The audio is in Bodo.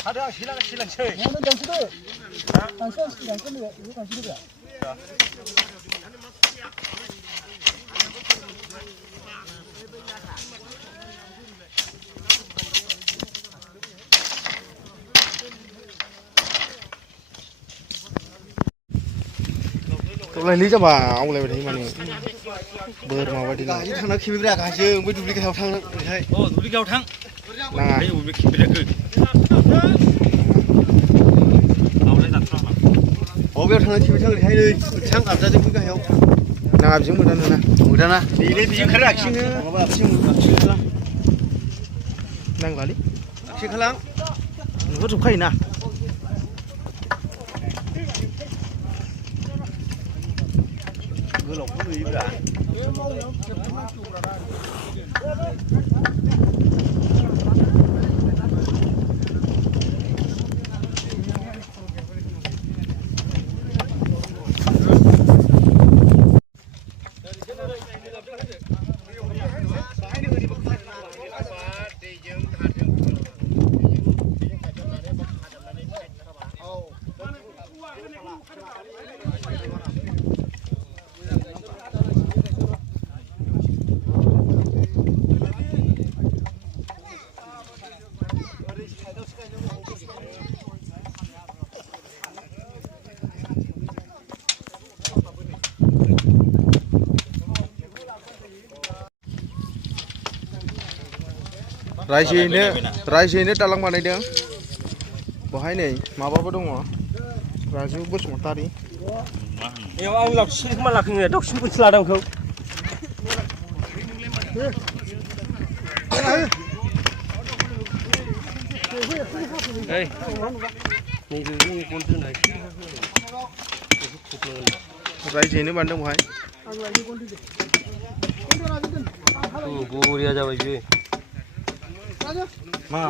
Ada silang cuy. Yang dan situ. Langsung yang kan dia, itu kan situ ya. Tụi này lý cho bà ông này thấy mà này bơ mà vậy đi là thằng nó khi biết cả chứ mới đuổi cái theo thằng này Đuổi cao thắng. là Đây uống biết cười. ủa biết thằng nó khi biết thằng này hay đi thằng ập ra cho cái heo nào ập xuống một lần nè đi đi đi khá là xin nữa ập xin năng vào đi xin khá lắm nó vẫn dùng khay nè lộc có gì vậy? रायजोयैनो दालां बानायदों बहाय नै माबाबो दङ Raju Basumatary Yêu ông lọc xin mà là người đốc xin cũng là đâu không? Đây. Này từ con tư này. रायजोयैनो बानायदों बहाय Buriya जाबाय बे मा